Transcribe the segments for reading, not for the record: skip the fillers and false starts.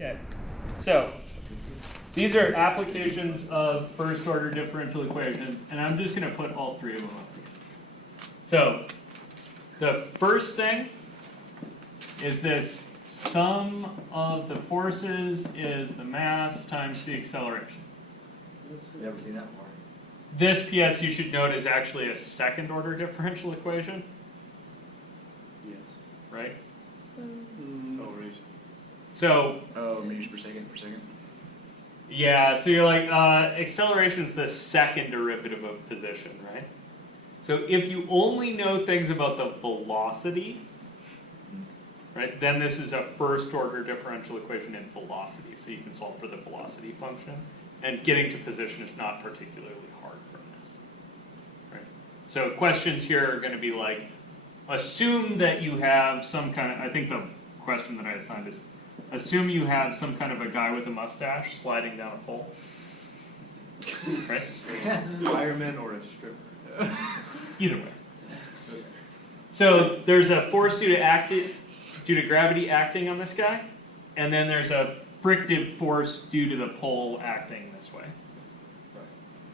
Okay, so these are applications of first order differential equations, and I'm just going to put all three of them up here. So the first thing is this sum of the forces is the mass times the acceleration. I've never seen that before. This PS you should note is actually a second order differential equation. Yes. Right? Acceleration. So Meters per second. yeah, so you're like, acceleration is the second derivative of position, right? So if you only know things about the velocity, right, then this is a first order differential equation in velocity, so you can solve for the velocity function. And getting to position is not particularly hard from this, right? So questions here are going to be like, assume that you have some kind of, I think the question that I assigned is, assume you have some kind of a guy with a mustache sliding down a pole, right? Fireman or a stripper? Either way. So there's a force due to gravity acting on this guy, and then there's a frictive force due to the pole acting this way.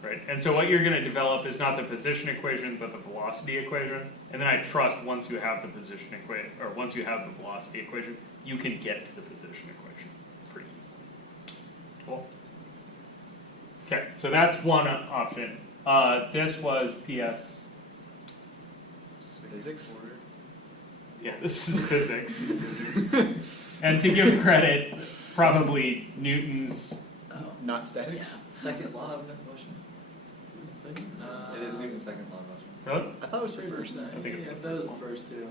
Right? And so what you're going to develop is not the position equation, but the velocity equation. And then I trust once you have the position equation, or once you have the velocity equation, you can get to the position equation pretty easily. Cool. Okay, so that's one option. This was PS. Physics? Yeah, this is physics. And to give credit, probably Newton's. Not statics? Second law of motion. It is Newton's second law of motion. Really? I thought it was the first. I think it's the that was first the one. first two.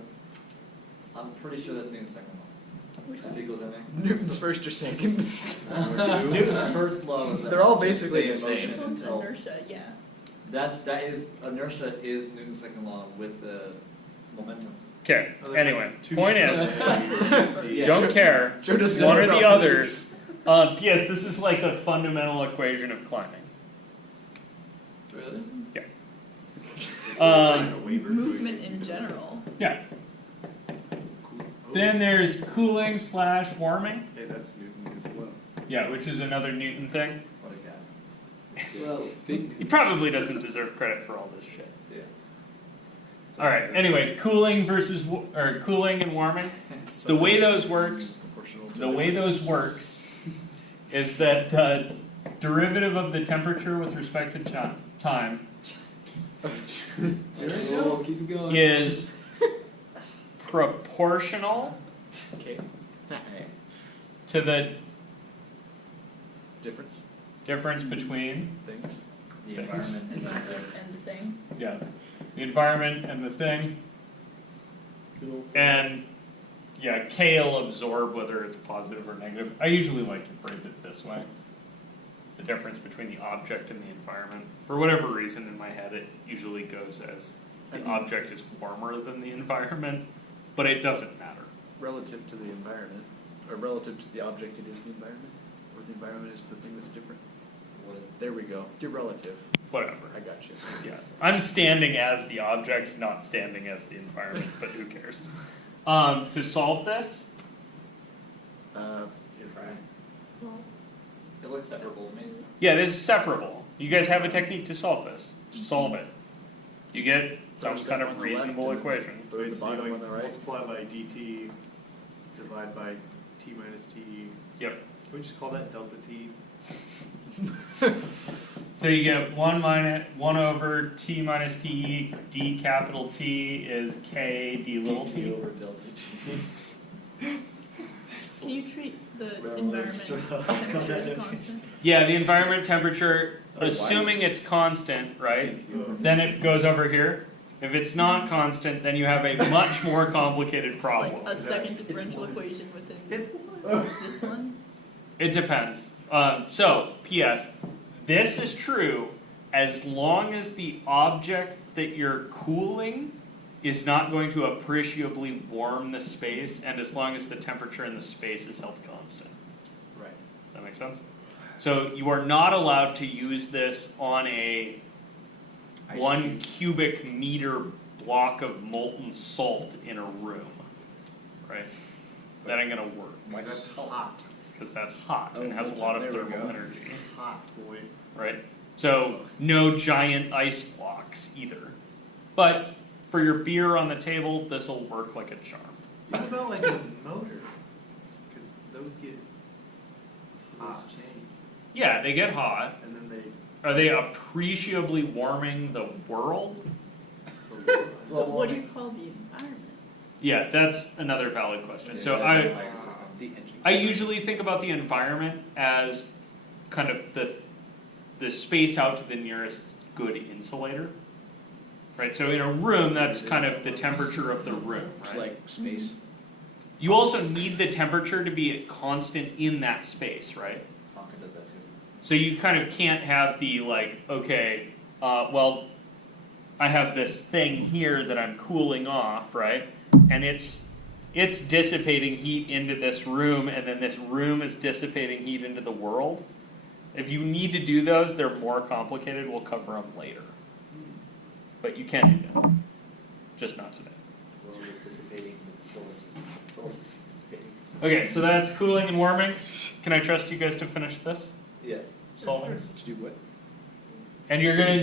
I'm pretty sure that's Newton's second law. If equals MA. Newton's first or second? Newton's first law was that They're all motion basically stayed the in same. motion until Inertia, yeah. that is inertia is Newton's second law with the momentum. Okay, anyway, Two point is, Yeah. don't care, Joe doesn't one know or the about others. P.S. This is like the fundamental equation of climbing. Really? Movement in general. Yeah. Then there's cooling / warming. Hey, that's Newton as well. Yeah, which is another Newton thing. What a guy. Well, He probably doesn't deserve credit for all this shit. Yeah. All right. Anyway, cooling or cooling and warming. The way those works. Proportional to The way those works is that the derivative of the temperature with respect to time Oh, keep going. is proportional Okay. to the Difference? difference between Things? The environment and And the thing. the environment and the thing, and yeah, K will absorb whether it's positive or negative. I usually like to phrase it this way. The difference between the object and the environment. For whatever reason in my head it usually goes as the object is warmer than the environment, but it doesn't matter. Relative to the environment, or relative to the object, it is the environment, or the environment is the thing that's different. what is There we go. You're relative. Whatever. I got you. Yeah. I'm standing as the object, not standing as the environment, but who cares? To solve this, it looks separable to me. yeah, this is separable. You guys have a technique to solve this. Solve it. You get some First kind up of on the left reasonable and- equation. Throw the It's bottom like on the right. multiply by dt, divide by t minus t. Yep. Can we just call that delta t? So you get 1 over t minus t, d capital T is k d little T t. over delta t. Can you treat the Well, environment it's temperature as constant? Yeah, the environment temperature, assuming it's constant, right? Then it goes over here. If it's not constant, then you have a much more complicated problem. Like a second differential equation within this one? It depends. So, P.S. This is true as long as the object that you're cooling is not going to appreciably warm the space, and as long as the temperature in the space is held constant. Right. That make sense? So you are not allowed to use this on a 1 cubic meter block of molten salt in a room, right? That ain't gonna work. That's hot. because that's hot and Oh, has a lot of there we thermal go. energy, Hot boy. right? So no giant ice blocks either. But for your beer on the table, this will work like a charm. What about like a motor? Because those get hot, Yeah, they get hot. and then Are they appreciably warming the world? But what do you call the environment? Yeah, that's another valid question. So Yeah, I fire system. The engine. I usually think about the environment as kind of the space out to the nearest good insulator. Right, so in a room, that's kind of the temperature of the room, It's right? like space. You also need the temperature to be constant in that space, right? Tonka does that too. So you kind of can't have the like, okay, well, I have this thing here that I'm cooling off, right? And it's dissipating heat into this room, and then this room is dissipating heat into the world. If you need to do those, they're more complicated. We'll cover them later. But you can do that, just not today. The world is dissipating, the solar system is dissipating. Okay, so that's cooling and warming. Can I trust you guys to finish this? Yes. Solving? To do what? And you're gonna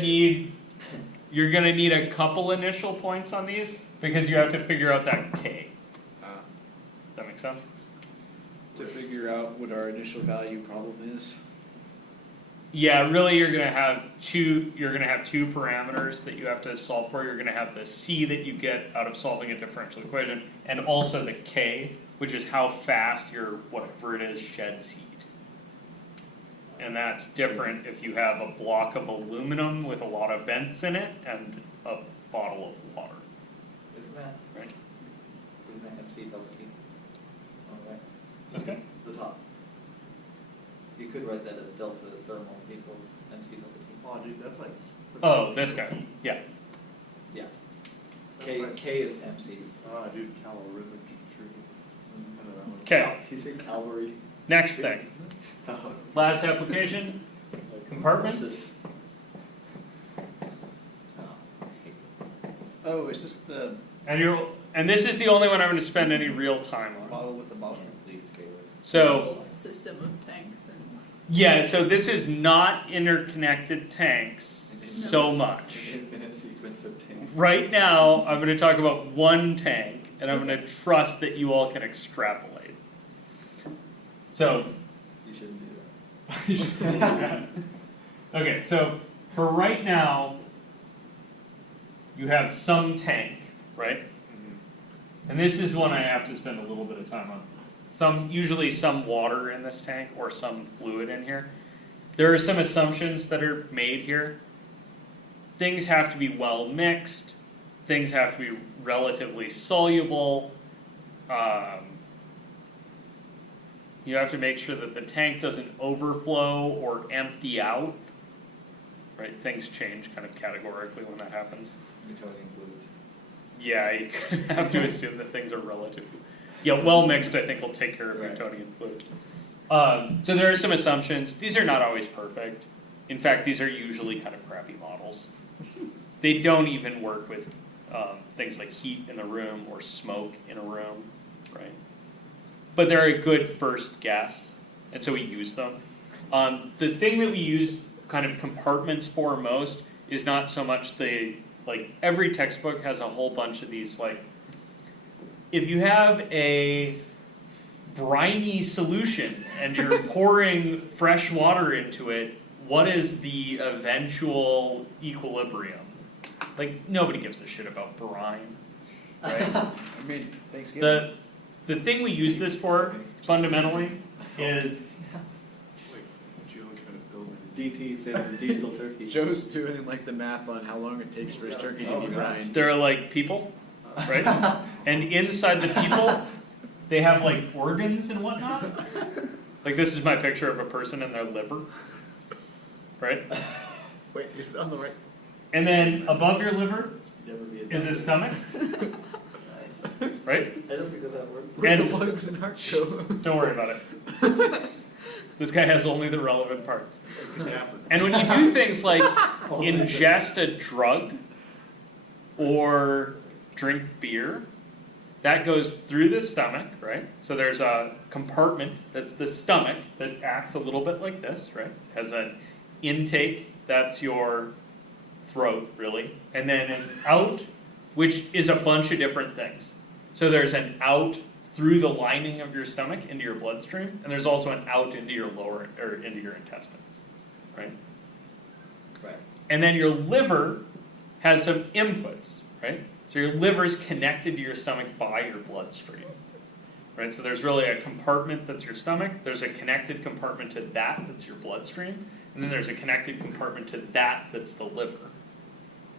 need a couple initial points on these, because you have to figure out that K. Does that make sense? To figure out what our initial value problem is. Yeah, really you're gonna have two parameters that you have to solve for. You're gonna have the C that you get out of solving a differential equation, and also the K, which is how fast your whatever it is sheds heat. And that's different if you have a block of aluminum with a lot of vents in it and a bottle of water, Isn't that MC delta T? On the right, That's good. the top. You could write that as delta thermal equals MC delta T. Oh, dude, that's like. Oh, this guy, yeah. Yeah. That's right. K is MC. Oh, dude, calorimetry. I don't know. Okay, He said calorie. next thing, last application, compartments. Oh, is this the And this is the only one I'm gonna spend any real time on. bottle with the bottle? Least favorite. So, Whole system of tanks and. yeah, so this is not interconnected tanks so much. Infinite sequence of tanks. Right now, I'm gonna talk about one tank, and I'm gonna trust that you all can extrapolate. So, You shouldn't do that. okay, so for right now, you have some tank, right? And this is one I have to spend a little bit of time on. Usually some water in this tank or some fluid in here. There are some assumptions that are made here. Things have to be well mixed. Things have to be relatively soluble. You have to make sure that the tank doesn't overflow or empty out. Right? Things change kind of categorically when that happens. Newtonian fluids. Yeah, you kind of have to assume that things are relatively. Yeah, well mixed, I think, will take care of Right. Newtonian fluid. So there are some assumptions. These are not always perfect. In fact, these are usually kind of crappy models. They don't even work with things like heat in the room or smoke in a room, right? But they're a good first guess, and so we use them. The thing that we use kind of compartments for most is not so much like every textbook has a whole bunch of these, like, if you have a briny solution and you're pouring fresh water into it, what is the eventual equilibrium? Like, nobody gives a shit about brine, right? I mean, Thanksgiving. The thing we use this for, fundamentally, is, Like, Joe trying to build it. DT said diesel turkey. Joe's doing like the math on how long it takes for his turkey to be brined. there are like people, right? And inside the people, they have like organs and whatnot. Like, this is my picture of a person and their liver, right? Wait, is it on the right? And then above your liver Never be a is his stomach, Nice. right? I don't think that works. Where'd And- the lungs and heart go? Don't worry about it. This guy has only the relevant parts. It could happen. And when you do things like ingest a drug or drink beer, that goes through the stomach, right? So there's a compartment that's the stomach that acts a little bit like this, right? Has an intake, that's your throat, really. And then an out, which is a bunch of different things. So there's an out through the lining of your stomach into your bloodstream, and there's also an out into your lower, or into your intestines, right? Right. And then your liver has some inputs, right? So your liver is connected to your stomach by your bloodstream, right? So there's really a compartment that's your stomach, there's a connected compartment to that that's your bloodstream, and then there's a connected compartment to that that's the liver.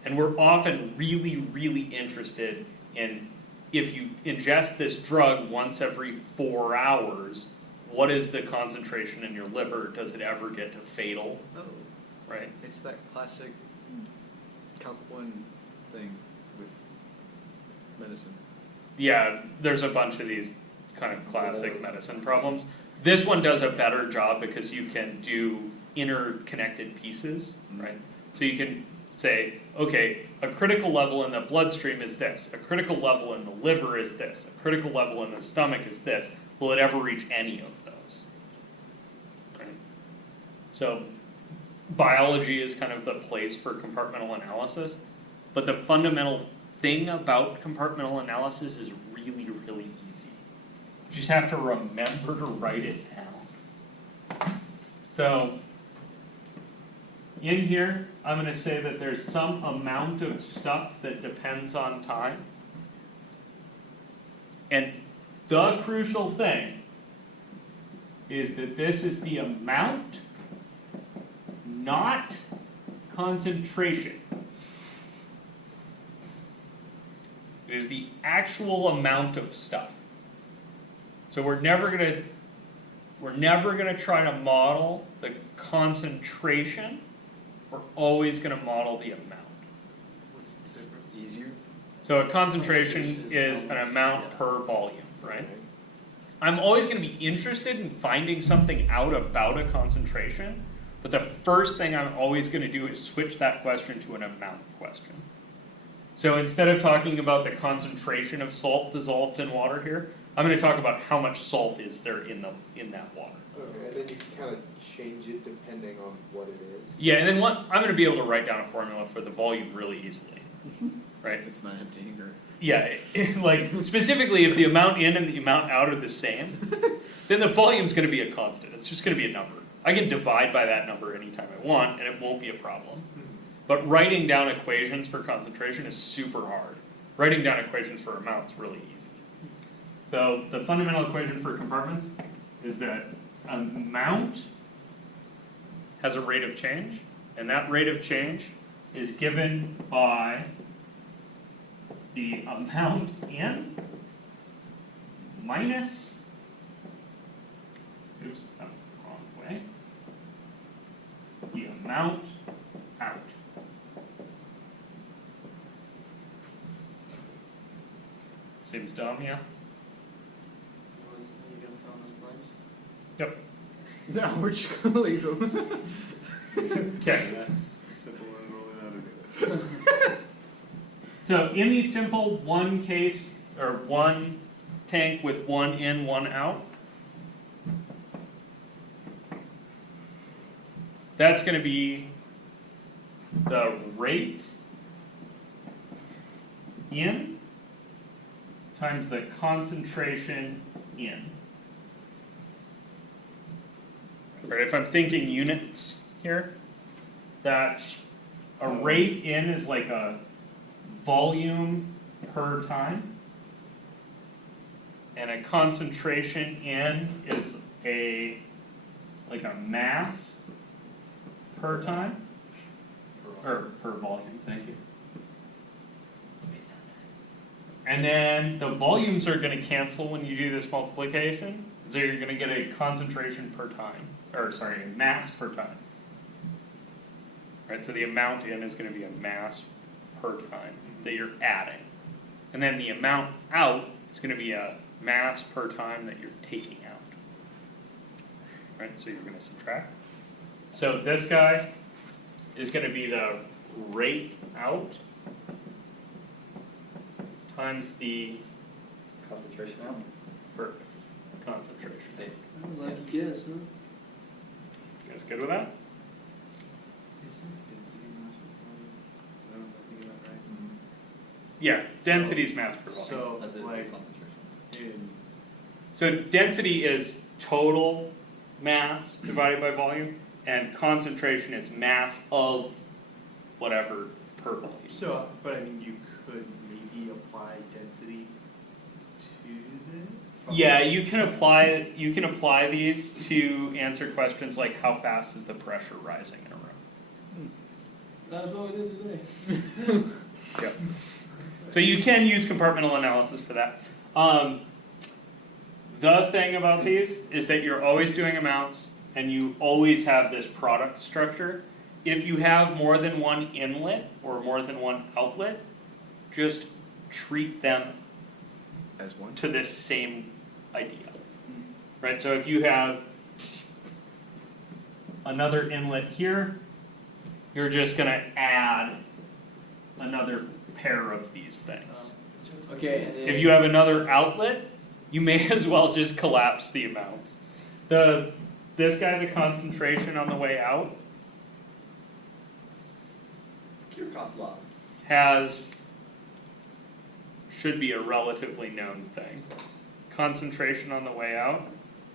And we're often really, really interested in, if you ingest this drug once every 4 hours, what is the concentration in your liver? Does it ever get to fatal, Oh, right? it's that classic Calc 1 thing with medicine. Yeah, there's a bunch of these kind of classic medicine problems. This one does a better job because you can do interconnected pieces, right? So you can say, okay, a critical level in the bloodstream is this, a critical level in the liver is this, a critical level in the stomach is this. Will it ever reach any of those? Right? So biology is kind of the place for compartmental analysis, but the fundamental thing about compartmental analysis is really, really easy. You just have to remember to write it down. So in here, I'm going to say that there's some amount of stuff that depends on time. And the crucial thing is that this is the amount, not concentration. It is the actual amount of stuff. So we're never gonna try to model the concentration. We're always gonna model the amount. What's the difference? Easier? So a concentration Concentration is is an how much- amount yeah. per volume, right? I'm always going to be interested in finding something out about a concentration, but the first thing I'm always going to do is switch that question to an amount question. So instead of talking about the concentration of salt dissolved in water here, I'm going to talk about how much salt is there in that water. Okay, and then you can kind of change it depending on what it is. Yeah, and then I'm going to be able to write down a formula for the volume really easily, right? If it's not emptying or... Yeah, like specifically if the amount in and the amount out are the same, then the volume's going to be a constant. It's just going to be a number. I can divide by that number anytime I want, and it won't be a problem. But writing down equations for concentration is super hard. Writing down equations for amounts is really easy. So the fundamental equation for compartments is that amount has a rate of change, and that rate of change is given by the amount in minus, oops, that was the wrong way, the amount out. Seems dumb, yeah? Are you gonna fill in those blanks? Yep. No, we're just gonna leave them. Okay. That's simple and rolling out of it. So in the simple one case, or one tank with one in, one out, that's going to be the rate in times the concentration in. Right, if I'm thinking units here, that's a rate in is like a volume per time, and a concentration in is like a mass per time, or per volume, thank you. And then the volumes are going to cancel when you do this multiplication, so you're going to get a concentration per time, or sorry, a mass per time. Right, so the amount in is going to be a mass per time that you're adding. And then the amount out is going to be a mass per time that you're taking out. Right, so you're going to subtract. So this guy is going to be the rate out times the concentration out. Perfect. Concentration. Safe. I would like to guess, huh? You guys good with that? Isn't density mass per volume? I don't know if I'm thinking about it right. Yeah, density is mass per volume. So, That is like, concentration. in, So density is total mass divided by volume, and concentration is mass of whatever per volume. so, but I mean, you could maybe apply density to this? Yeah, you can apply these to answer questions like how fast is the pressure rising in a room. That's what we did today. Yep. So you can use compartmental analysis for that. The thing about these is that you're always doing amounts and you always have this product structure. If you have more than one inlet or more than one outlet, just treat them As one. to this same idea. Right, so if you have another inlet here, you're just gonna add another pair of these things. Okay, and then. If you have another outlet, you may as well just collapse the amounts. This guy, the concentration on the way out, Kirchhoff's law. should be a relatively known thing. Concentration on the way out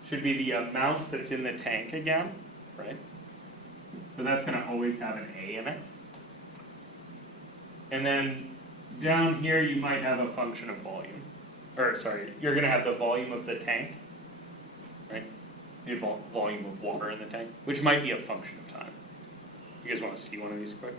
should be the amount that's in the tank again, right? So that's gonna always have an A in it. And then down here you might have a function of volume. Or sorry, you're gonna have the volume of the tank, right? The volume of water in the tank, which might be a function of time. You guys wanna see one of these quick?